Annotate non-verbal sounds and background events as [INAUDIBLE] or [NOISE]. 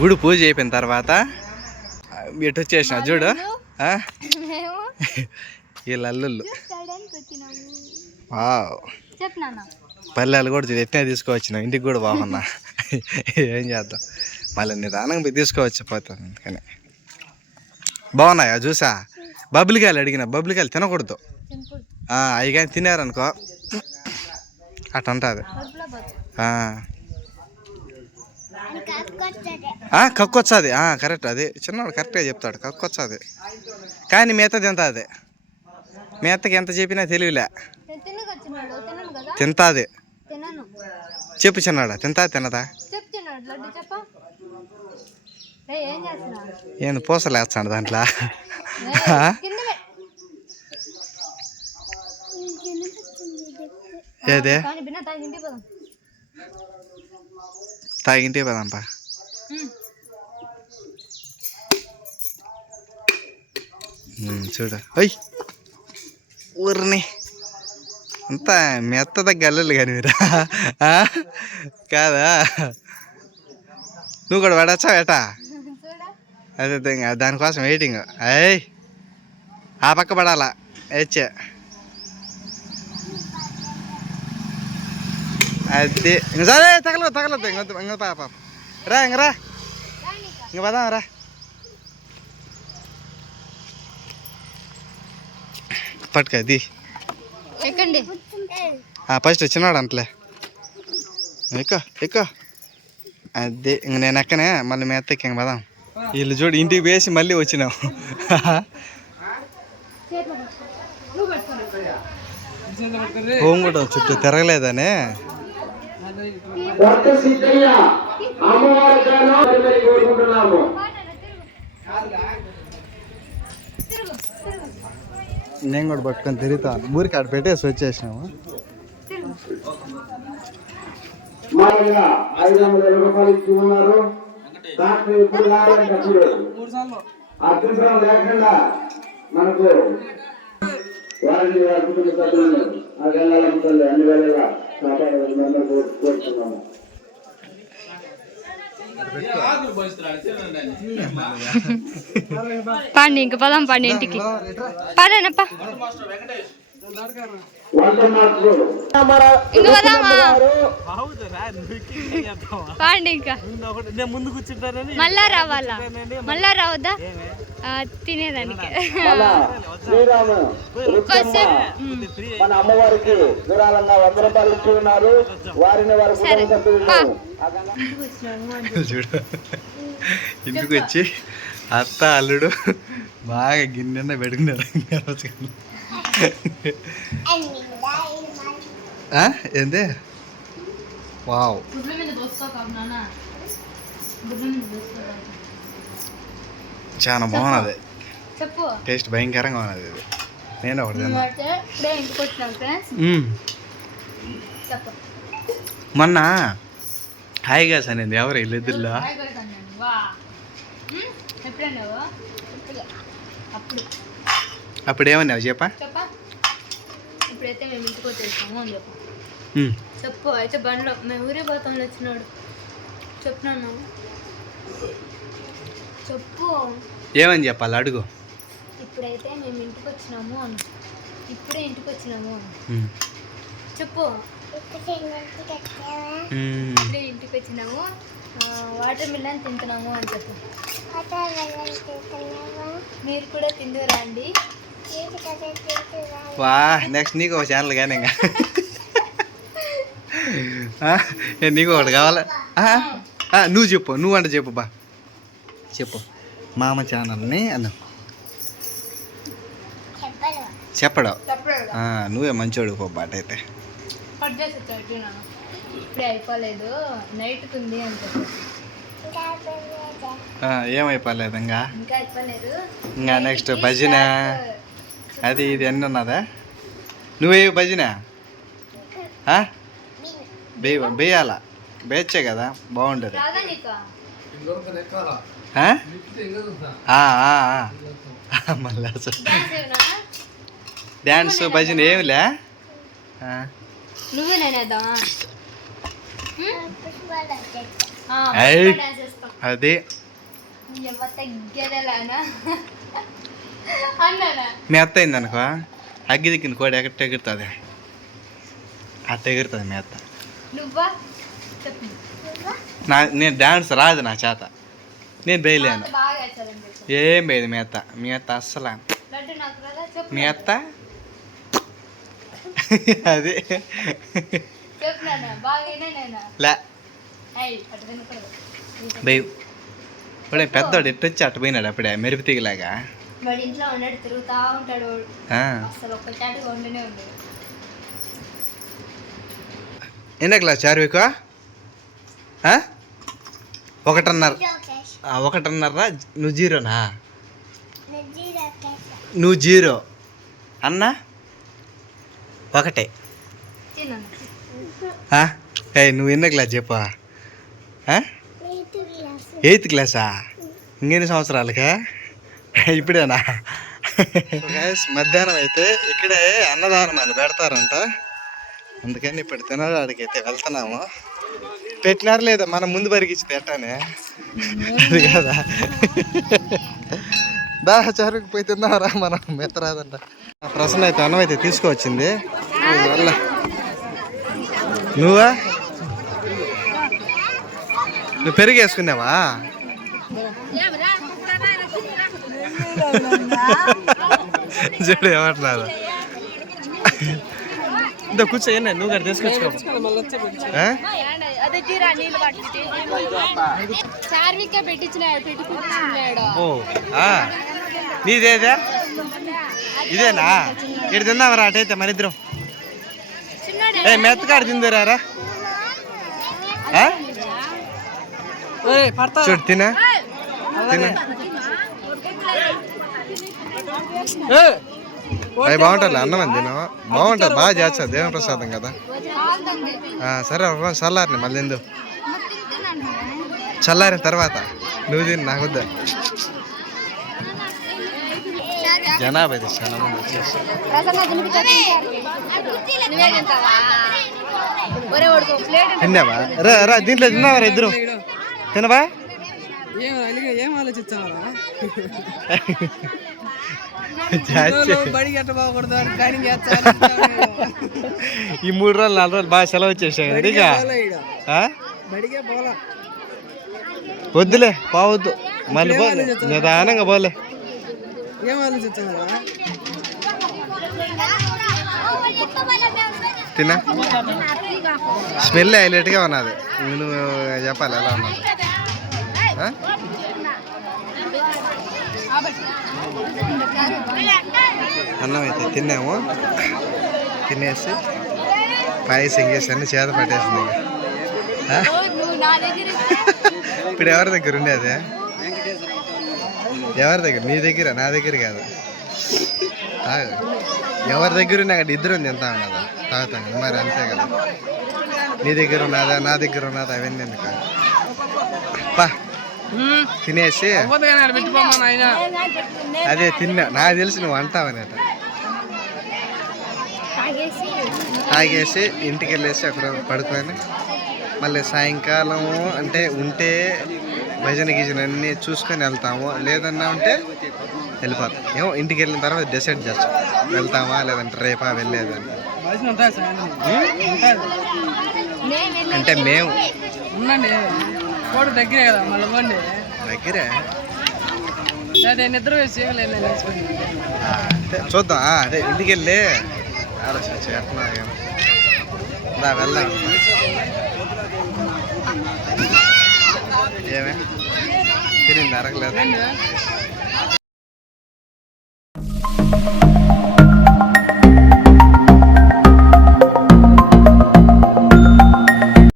గుడి పూజ అయిపోయిన తర్వాత ఎటు వచ్చేసిన చూడు. [LAUGHS] వీళ్ళ అల్లుళ్ళు. పల్లెలు కూడా ఎట్నే తీసుకువచ్చిన ఇంటికి కూడా బాగున్నా ఏం చేద్దాం? మళ్ళీ నిదానంగా తీసుకోవచ్చు పోతాను అందుకని. బాగున్నాయా? చూసా? బబ్బులికాయలు అడిగిన బబ్బులికాయలు తినకూడదు. అవి కానీ తినారనుకో అట్ ఉంటుంది కక్కొచ్చది. కరెక్ట్. అది చిన్నవాడు కరెక్ట్గా చెప్తాడు. కక్కొచ్చది. కానీ మిగతా తింటుంది మిగతకి ఎంత చెప్పినా తెలివిలే. తింటాది చెప్పు చిన్నాడా. తింతా తినదా? ఏంది పూసలేస్తాడు దాంట్లో? ఏదే? కానీ బిన్న తాగి ఇంటికి పోదాం తాగింటే పదంపా ఉమ్. ఉమ్, చూడు అయ్ ఊరిని అంతా మెత్తద గల్లలు కానీ మీరు ఆ? కాదా నువ్వు కూడా పడచ్చా ఏటా చూడా అదే అదే ఇంకా దానికోసం వెయిటింగ్ అయ్ ఆ పక్క పడాలా ఏచ్చే అది ఇంక సరే తగలదు తగలదు ఇంక ఇంక పాప రా ఇంక రా ఇంక పదాం రా పట్టుక అది ఫస్ట్ చిన్నాడు అంటలే ఎక్కువ ఎక్కువ అదే ఇంక నేను ఎక్కనే మళ్ళీ మీ అత్తకి ఇంక పదాం వీళ్ళు చూడు ఇంటికి వేసి మళ్ళీ వచ్చినాం చేతిలో పట్టుకో. నువ్వు పట్టుకో హోమ్ కూడా చుట్టూ తిరగలేదనే సిద్ధయ్య అమ్మవారి కోరుకుంటున్నాము. నేను కూడా పట్టుకొని తిరుగుతాను ఊరికి ఆడ పెట్టేసి వచ్చేసినాము. ఐదు వందల రూపాయలు ఇచ్చి ఉన్నారు. ఇప్పుడు లేకుండా మనకు వారిని వారి కుటుంబ సభ్యులను ఆ అన్ని వేళలా కాపాడమని కోరుతున్నాము పండి ఇంక పదాం పండి ఇంటికి. పదేనప్ప ఇంక పదామా పండి ఇంకా. ముందు కూర్చుంటానని మళ్ళా రావాలా? మళ్ళా రావద్దా? తినేదానికి. మన అమ్మవారికి విరాళంగా వంద రూపాయలు ఇచ్చి ఉన్నారు. వారిని వారి చూడు. ఇంటికి వచ్చి అత్త అల్లుడు బాగా గిన్నె పెట్టుకున్నారు ఆ? ఏంది? వావ్. చాలా బాగున్నది. చెప్పు. టేస్ట్ భయంకరంగా ఉన్నది ఇది. నేను ఒకటి మొన్న హాయిగా అనేది. ఎవరు వీళ్ళిద్దరిలో? హాయ్. అప్పుడు. అప్పుడు ఏమన్నావు చెప్పా? చెప్పా? ఇప్పుడైతే మేము ఇంటికి వచ్చేసాము అని చెప్పు. చెప్పు అయితే బండ్లో మేము ఊరే పోతాం వచ్చినాడు చెప్తున్నాను చెప్పు. ఏమని చెప్పాలి? అడుగు. ఇప్పుడైతే మేము ఇంటికి వచ్చినాము అని ఇప్పుడే ఇంటికి వచ్చినాము అని. చెప్పు. ఇప్పుడే ఇంటికి వచ్చినాము. వాటర్ మిలన్ తింటున్నాము అని చెప్పు. మీరు కూడా తిందురు రండి వా నెక్స్ట్ నీకు ఒక ఛానల్ కానీ ఇంకా. నీకు ఒకటి కావాలా? నువ్వు చెప్పు నువ్వు అంటే చెప్పు బా. చెప్పు. మామ ఛానల్ని అన్న. చెప్పడం? నువ్వే మంచోడు పో బాట అయితే. అయిపోలేదు. నైట్ ఉంది ఏమైపోలేదు ఇంకా? ఇంకా నెక్స్ట్ భజన. అది ఇది ఎన్ని ఉన్నదా? నువ్వే భజన ఆ? బేయ బేయాలా బేయచ్చే కదా బాగుంటుంది రాదా నీకు? ఆ? ఆ, ఆ, ఆ. [LAUGHS] మళ్ళా డ్యాన్స్ భజన ఏమిలే? అది. ఎవ తగ్గేదేలానా అన్నానా? మీ అత్త అయింది అనుకో అగ్గి దిక్కిన కోడి ఎక్కడ ఎగురుతుంది. అట్ట ఎగురుతుంది మీ అత్త. నువ్వా? చెప్పు. నా నేను డాన్స్ రాదు నా చేత. నేను చెప్పు. ఏం వేయదు మీ అత్త. మీ అత్త అస్సలు. లడ్డు నాకు కదా చెప్పు మీ అత్త? అది. భయం ఇప్పుడే పెద్దోడు ఎట్టు వచ్చి అట్టు పోయినాడు అప్పుడే మెరుపు తీగలాగా. వాడి ఇంట్లో ఉన్నాడు తిరుగుతా ఉంటాడు. అసలు ఉండదు ఎన్నో క్లాస్ చార్విక? ఒకటిన్నర. ఒకటిన్నర నువ్వు జీరోనా? నువ్వు జీరో. అన్న? ఒకటే. నువ్వు ఎన్నో క్లాస్ చెప్పా? ఎయిత్ క్లాసా ఇంకెన్ని సంవత్సరాలకా? ఇప్పుడేనా? మధ్యాహ్నం అయితే ఇక్కడే అన్నదానం అని పెడతారంట. అందుకని ఇప్పుడు తినడానికి అయితే వెళ్తున్నాము. పెట్టినారు లేదా? మనం ముందు పరిగించి పెట్టానే. అది కదా. దా చరుకు పోయి తిన్నారా మనం. మెత్తరాదంట. ప్రసన్న అయితే అన్నం అయితే తీసుకువచ్చింది. వల్ల నువ్వా? నువ్వు పెరుగు వేసుకున్నావా? చూడు ఏమంటున్నారు? ఇంత కూర్చో నువ్వు కూడా తీసుకొచ్చుకో. ఓ ఆ. నీదేదా? ఇదేనా? ఇక్కడ తిందామరా అటైతే మన ఇద్దరం. ఏ మెత్తకాడు తిందురారా? చూడు తినా? తినా? అవి బాగుంటుంది అన్నం అని తిన బాగుంటుంది బాగా చేస్తా దేవుని ప్రసాదం కదా? ఆ, సరే చల్లారిని మళ్ళీ ఎందు? చల్లారిన తర్వాత నువ్వు తిని నాకు వద్దా. జనాభా ఇది చాలా మంది వచ్చేసి. తిన్నావా? రా రా దీంట్లో తిన్నావరా ఇద్దరు? తినవా? ఏం అలిగే ఈ మూడు రోజులు నాలుగు రోజులు బాగా సెలవు వచ్చేసాయి. ఇక వద్దులే పోవద్దు. మళ్ళీ పోలే. నిదానంగా పోలే. తిన్నా? స్మెల్ హైలైట్గా ఉన్నది. నువ్వు చెప్పాలి ఎలా ఉన్నది? అన్నం అయితే తిన్నాము. తినేసి పాయసం చేసి అన్ని చేత పట్టేసింది ఇప్పుడు ఎవరి దగ్గర ఉండేది? ఎవరి దగ్గర? నీ దగ్గర నా దగ్గర కాదు. ఎవరి దగ్గర ఉన్నా కదా ఇద్దరు తింటాం కదా తాగుతాం కదా మరి అంతే కదా. నీ దగ్గర ఉన్నదా నా దగ్గర ఉన్నదా అవన్నీ ఎందుకు? పా. తినేసి. అదే తిన్నా. నాకు తెలిసి నువ్వు అంటావనేట తాగేసి. ఇంటికి వెళ్ళేసి అక్కడ పడుకొని మళ్ళీ సాయంకాలం అంటే ఉంటే భజన గిజన అన్నీ చూసుకొని వెళ్తాము. లేదన్నా ఉంటే వెళ్ళిపోతాం. ఏమో ఇంటికి వెళ్ళిన తర్వాత డిసైడ్ చేస్తాం. వెళ్తామా లేదంటే రేపా వెళ్ళేదని అంటే మేము. కోడు దగ్గరే కదా మళ్ళీ పోండి దగ్గరే? అదే నిద్ర వేసి చేయగలేదు అంటే చూద్దాం. అదే ఇంటికి వెళ్ళి ఆలోచన చేస్తున్నా దా వెళ్దాం. ఏమే? తినింది అరగలేదు.